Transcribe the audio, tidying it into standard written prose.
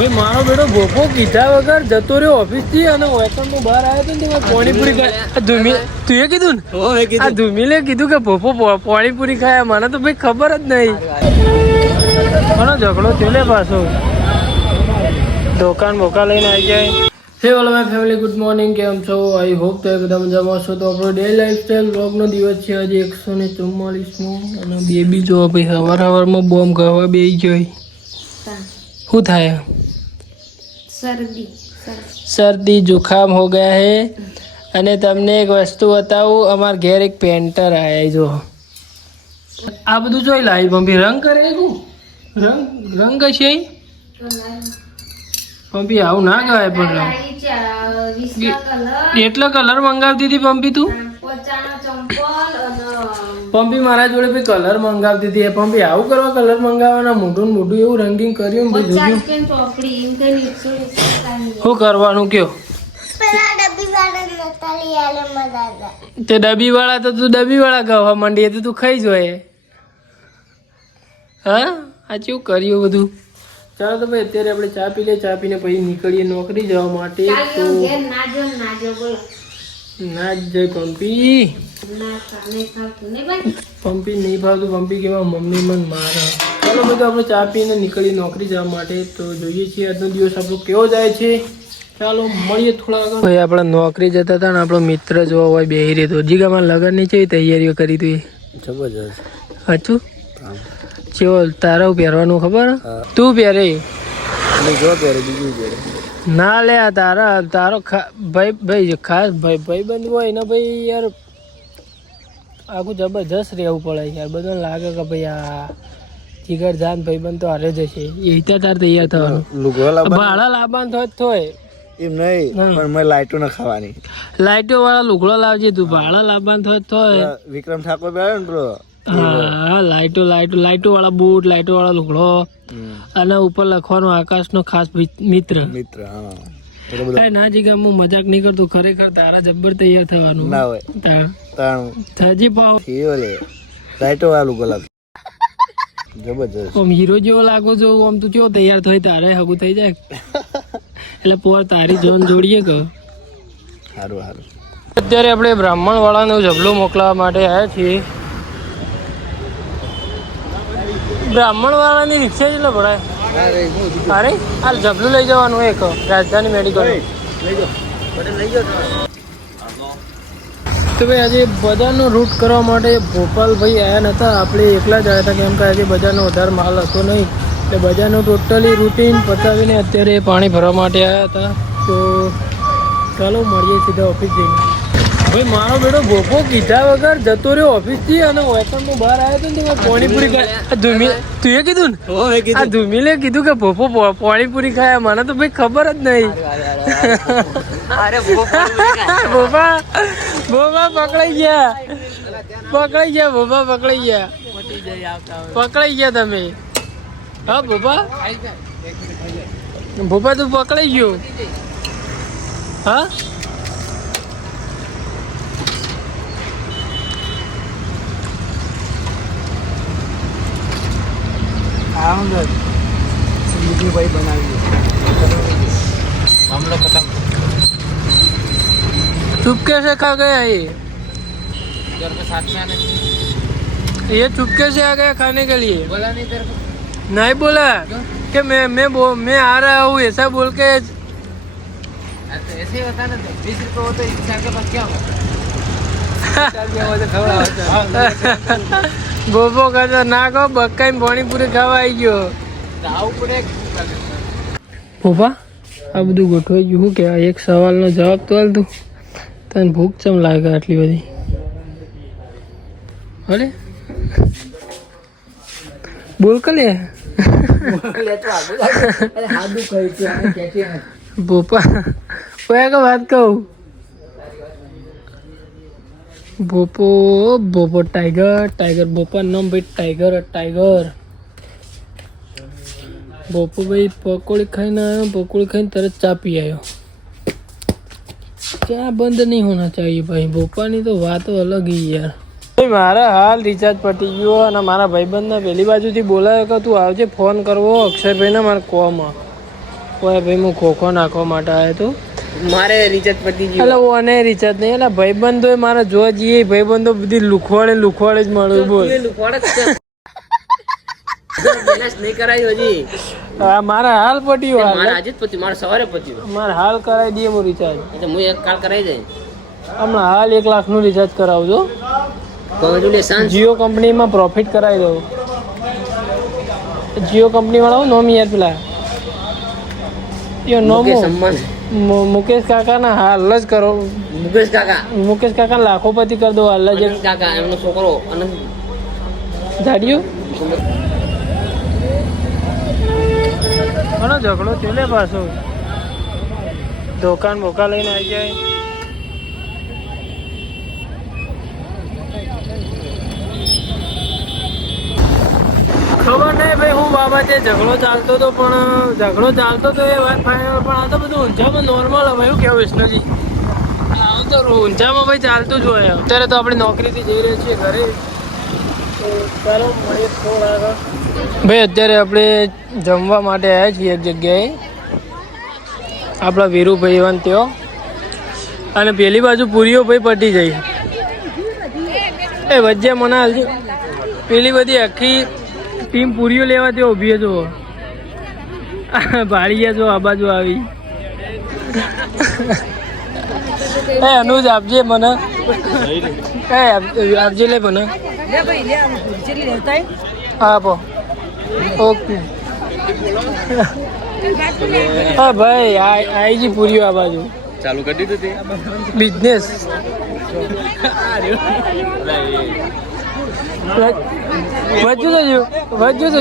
ભાઈ મારો બેટો ભોપો કીધા વગર જતો રહ્યો ઓફિસ થી અને વેતનમાં બહાર આવ્યો હતો ને પાણીપુરી ખાય ધૂમી તું એ કીધું ને આ ધૂમીલે કીધું કે ભોપો પાણીપુરી ખાય મને તો ભાઈ ખબર જ નહીં ઘણો ઝઘડો થયો લે પાછો દુકાન બોકા લઈને આવી જાય હે all my family good morning કેમ છો આઈ હોપ તો એકદમ મજામાં છો તો આપણો ડે લાઈફસ્ટાઈલ વ્લોગનો દિવસ છે આજે 144મો અને બેબી જો ભાઈ સવારમાં બોમ્બ ખાવા બેસી ગઈ શું થાય सर्दी जुकाम हो गया है અને તમને એક વસ્તુ બતાવું અમાર ઘેર એક પેન્ટર આયા જો આ બધું જોઈ લાવી પંપી રંગ કરે રંગ છે પંપી આવું ના કહેવાય પણ એટલો કલર મંગાવતી હતી પંપી તું પંપી મારા જોડે ભાઈ કલર મંગાવતી હતી પંપી આવું કરવા કલર મંગાવવાના મોઢું એવું રંગીંગ કર્યું શું કરવાનું કયો તે ડબ્બી વાળા તો તું ડબ્બી વાળા ખાવા માંડી તો તું ખાઈ જોઈએ હા આ કેવું કર્યું બધું ચાલો તો ભાઈ અત્યારે આપણે ચા પી લે ચા પીને પછી નીકળીએ નોકરી જવા માટે તો ના જ જય પંપી પંપી નહીં ભાવતું પંપી કેવા મમ્મી મન મારા ચાલો બધું આપણે ચા પીને નીકળીએ નોકરી જવા માટે તો જોઈએ છીએ આજનો દિવસ આપણો કેવો જાય છે ચાલો મળીએ થોડા આગળ ભાઈ આપણે નોકરી જતા હતા ને આપણો મિત્ર જોવા હોય બેહી રહ્યો હતો જીગામાં લગનની છે તૈયારીઓ કરી તું જબરજસ્ત સાચું ચેવો તારા પહેરવાનું ખબર તું પહેરે ના લે તારો ભાઈ ખાસ ભાઈબંધ હોય ને ભાઈ યાર આખું જબરજસ્ત રહેવું પડે યાર બધાને લાગે કે ભાઈ આ જીગર જાન ભાઈબંધ તો હારે જશે એ તાર તૈયાર થવાનું ભાડા લાવવાનું થોય એમ નહીં પણ મેં લાઈટો ન ખાવાની લાઈટો વાળા લુગડો લાવજે તું ભાડા લાવવાનું થોય વિક્રમ ઠાકોર બેઠો ને બ્રો હા લાઈટો વાળા બૂટ લાઈટો વાળા લુગડો અને ઉપર લખવાનું આકાશનો ખાસ મિત્ર ના જીગા હું મજાક નહીં કરતો ખરેખર તારા જબ્બર તૈયાર થવાનું ના હોય થજી પાવ લાઈટો વાળા લુગડો લાવ જબરજસ્ત આમ હીરો જેવો લાગો છો આમ તું કેવો તૈયાર થાય તારે હગું થઈ જાય એટલે પોર તારી જોન જોડીએ કે સારું અત્યારે આપણે બ્રાહ્મણ વાળાનો જબલો મોકલવા માટે આવ્યા છીએ બ્રાહ્મણ વાળાની રિક્ષા જ એટલે ભરાય અરે આ જબલું લઈ જવાનું એક રાજધાની મેડિકલ તો ભાઈ આજે બજારનો રૂટ કરવા માટે ભોપાલ ભાઈ આવ્યા નહોતા આપણે એકલા જ આવ્યા હતા કેમ કે આજે બજારનો વધારે માલ હતો નહીં એટલે બજારનું ટોટલી રૂટીન પતાવીને અત્યારે પાણી ભરવા માટે આવ્યા હતા તો ચાલો મળીએ સીધા ઓફિસ જઈને ભાઈ મારો બેટો ભોપો કીધા વગર જતો રહ્યો ઓફિસથી અને વેતનમાં બહાર આવ્યો હતો ને પાણીપુરી ખાય ધૂમી તું એ કીધું ને આ ધૂમીલે કીધું કે ભોપો પાણીપુરી ખાય મને તો ભાઈ ખબર જ નહીં ભોપા પકડાઈ ગયા તમે હા ભોપા તું પકડાઈ ગયો હા भाई हम लोग खत्म चुपके से खा गया ये घर के साथ में आने ये चुपके से आ गया खाने के लिए बोला नहीं तेरे को नहीं बोला कि मैं आ रहा हूँ ऐसा बोल के ऐसे ही होता ना 20 रुपये हो तो इंसान के पास क्या होगा બોબો કરતો ના કહો બક્કાઈ પાણીપુરી ખાવા આવી ગયો બોબા આ બધું ગોઠવાઈ ગયું શું કે એક સવાલનો જવાબ તો હાલ તું તને ભૂખ ચમ લાગે આટલી બધી અરે બોલ કલે બોપા કોઈ વાત કહું ભોપો ટાઈગર બોપા નામ ભાઈ ટાઈગર ભોપો ભાઈ પકોડી ખાઈને તરત ચા પી આવ્યો ચા બંધ નહીં હોના ચાહીએ ભાઈ ભોપાની તો વાતો અલગ ही યાર મારા હાલ રિચાર્જ પતી ગયો અને મારા ભાઈબંધને પેલી બાજુથી બોલાયો કે તું આવજે ફોન કરવો અક્ષરભાઈને મારે કોમાં ઓય ભાઈ હું ખોખો નાખવા માટે આવ્યો હતો. મારે રિચાર્જ પતી ગયું. એટલે ઓને રિચાર્જ નહીં, એટલે ભાઈબંધો મારે જોવા જઈએ ભાઈબંધો બધી લુખવાડે જ મળ્યું. બોલ બેલેન્સ નહીં કરાયું હજી. હા મારે હાલ પટ્યું. મારે આજે જ પત્યું, મારે સવારે પત્યું. મારે હાલ કરાવી દઈએ હું રિચાર્જ. એટલે હું એક કાલ કરાવી દઈ. હમણાં હાલ 1 લાખનું રિચાર્જ કરાવજો. કોંગ્રેચ્યુલેશન. જીઓ કંપનીમાં પ્રોફિટ કરાવી દઉં. જીઓ કંપની વાળા નોમ યાર પેલા નોમ મુકેશ કાકાના હાલ જ કરો. મુકેશ કાકા લાખોપતિ કરી દો હાલ જ. કાકા એમનો છોકરો અનંત જાડિયું ઘણો ઝઘડો ચોલે પાછો. દુકાન બોકા લઈને આવી જાય. ખબર નહીં ભાઈ હું બાબતે ઝઘડો ચાલતો હતો, પણ ઝઘડો ચાલતો તો એ વાત ફાઈનલ. પણ આ તો બધું ઊંઝામાં નોર્મલ હવે એવું કેવું વિષ્ણુજી, આવું તો ઊંઝામાં ભાઈ ચાલતું જ હોય. અત્યારે તો આપણે નોકરીથી જઈ રહ્યા છીએ ઘરે. ચાલો મળીએ થોડા આગળ. ભાઈ અત્યારે આપણે જમવા માટે આવ્યા છીએ એક જગ્યાએ, આપણા વીરુભાઈ એવન તેઓ. અને પેલી બાજુ પૂરીઓ ભાઈ પટી જાય. એ વચ્ચે મને હાલજી પેલી બધી આખી ટીમ પૂરીઓ લેવા તે ઊભી જો. ભાળીયા જો આ બાજુ આવી. એ અનુજ આપજે મને. એ આપજે લે મને. હા આપો. ઓકે હા ભાઈ આવી જી પૂરીઓ આ બાજુ. ચાલુ કરી દીધું બિઝનેસ. વધ્યું તો